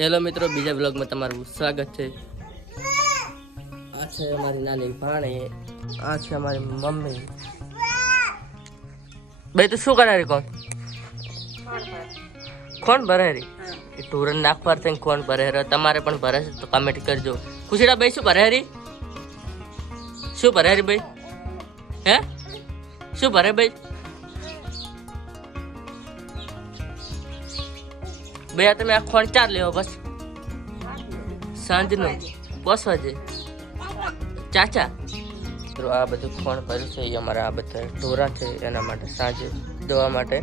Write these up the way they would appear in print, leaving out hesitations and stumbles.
Hello મિત્રો, બીજા બ્લોગમાં તમારું સ્વાગત છે। આ છે અમારી નાની ભાણી, આ છે અમારી મમ્મી। ભાઈ તું શું કરે રે? કોણ ભરે રે? એ ટુરન નાખવાર થઈને કોણ ભરે રે? તમારે પણ ભરે છે તો કમેન્ટ કરજો। ખુશીડા ભાઈ શું ભરે રે? શું ભરે રે ભાઈ? હે શું ભરે ભાઈ? ભાઈ તમે આ ખોણ ચાર લેવો બસ સાંજનો 5 વાગે ચાચા। તો આ બધું ખોણ ભર્યું છે એ અમારા આ બધા ઢોરા છે એના માટે સાંજે દવા માટે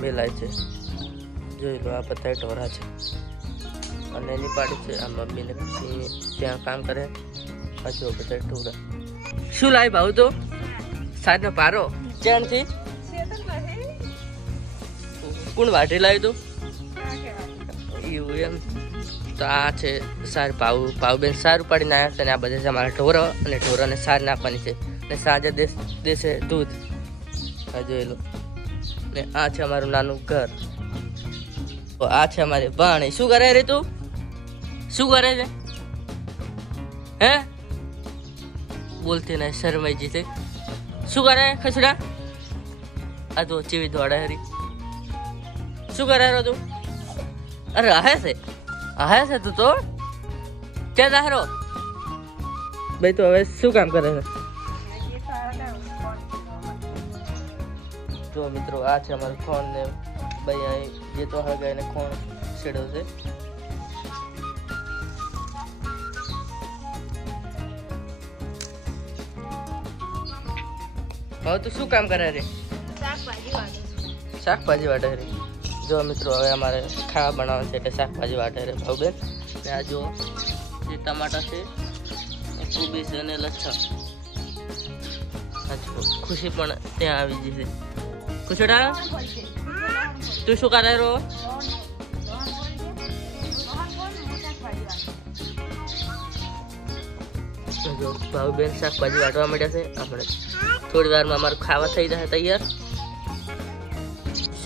મેલાય છે। જોઈ લો આ બધા ઢોરા છે અને એની પાડી છે આ મમ્મીને પછી ત્યાં કામ કરે। હજુ બધા ઢોરા શું લાવી ભાવ તો સાંજનો પારો ચેણથી કોણ વાઢી લાવી તું એવું એમ? તો આ છે સાર પાવબેન સાર ઉપાડીને આવ્યા છે અને આ બધા છે અમારા ઢોરો અને ઢોરોને સાર નાખવાની છે ને સાંજે દેશે દૂધ। આ જોઈ લો ને આ છે અમારું નાનું ઘર। તો આ છે અમારી ભાણી। શું કરે રે તું? શું કરે છે? હે બોલતી નહીં શરમાઈ છે। શું કરે ખસડા? આ તો ચીવી દોડે હરી। શું કરે રો તું? અરે આહે છે તું તો ક્યાં દાહરો ભાઈ? તો હવે શું કામ કરે છે? જો મિત્રો આ છે અમારું ખોણ ને ભાઈ અહીં જે તો હળગાય ને ખોણ છેડો છે। હવે તું શું કામ કરે રે? શાકભાજી વાટે રે। જો મિત્રો હવે અમારે ખાવા બનાવવાનું છે એટલે શાકભાજી વાટે રે ભાવબેન। ને આ જો જે ટમાટા છે કોબી છે અને લચ્છા। ખુશી પણ ત્યાં આવી ગઈ છે। ખુશડા તું શું કરે રો? જો ભાવબેન શાકભાજી વાટવા માંડ્યા છે। આપણે થોડી વારમાં અમારું ખાવા થઈ જશે તૈયાર।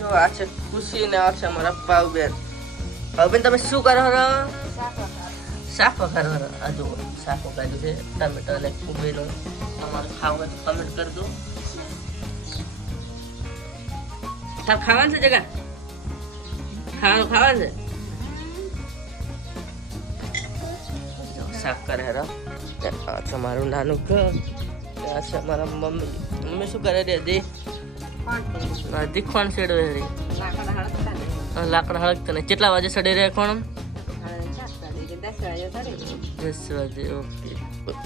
જો આ છે ખુશી ને આ છે અમારા ભાવબેન। ભાવબેન તમે શું કરો છો? શાક વઘારો। આ જો શાક વઘાર્યું છે ટમેટા અને કોબીનું। તમારે ખાવું હોય તો કમેન્ટ કરજો। તાર ખાવાનું છે જગા? ખાવાનું છે? જો શાક કરે રા। આ છે મારું નાનું ઘર। આ છે અમારા મમ્મી શું કરે રે? દીખવાણ છેડો રે લાકડા હળગતા ને કેટલા વાગે સડે રે કોણ? 10 વાગે ઓકે।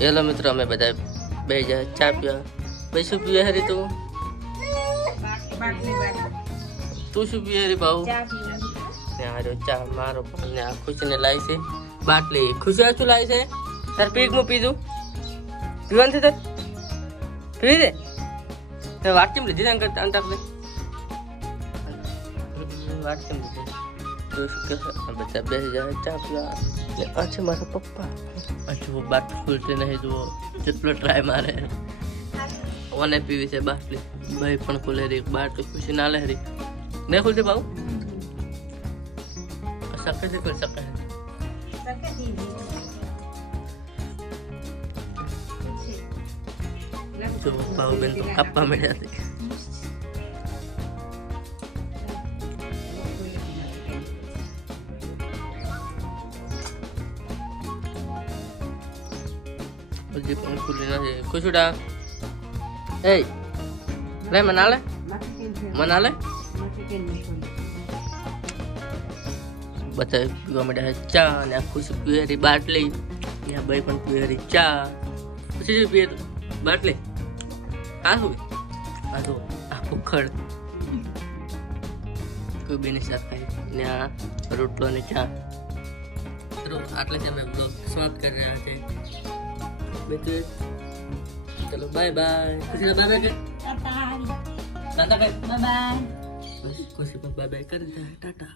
હેલો મિત્રો અમે બધા બે જાય ચા પીવા। ભાઈ શું પીવે હરી તું? તું શું પીવે હરી ભાવ? ચા મારો ને આ ખુશીને લાવી છે બાટલી। ખુશી શું લાવી છે? તાર પીકનું પીધું પીવાનું છે? તાર પીવી દે તે વાટકી લીધી ને કરતા અંટાક દે વાટકી લીધી। બધા બેસી જાય ચા પીવા। આ છે મારા પપ્પા। હજુ બાટલી ખુલતી નહીં જુઓ જેટલો ટ્રાય મારે ઓને પીવી છે બાટલી। ભાઈ પણ ખુલે રી બાટલી ખુશી ના લે રી નહીં ખુલતી ભાવ શકે છે ખુલ શકે જો ભાવબેન તો કાપવા મળ્યા છે। હજી પણ ખુલ્લી નથી। ખુશડા એ લે મના લે બધા પીવા મળ્યા ચા અને આ ખુશી પીવેરી બાટલી ને ભાઈ પણ પીવેરી ચા। ખુશી પીએ બાટલી આ હોય આ તો આ ઉખડ કોબીની શાક ને આ રોટલો ને ચા। આટલે જ અમે બ્લોગ સમાપ્ત કરી રહ્યા છે। ચલો બાય બાય। ખુશી બાય બાય કે ટાટા કે બાય બાય। ખુશી બાય બાય કરી દે ટાટા।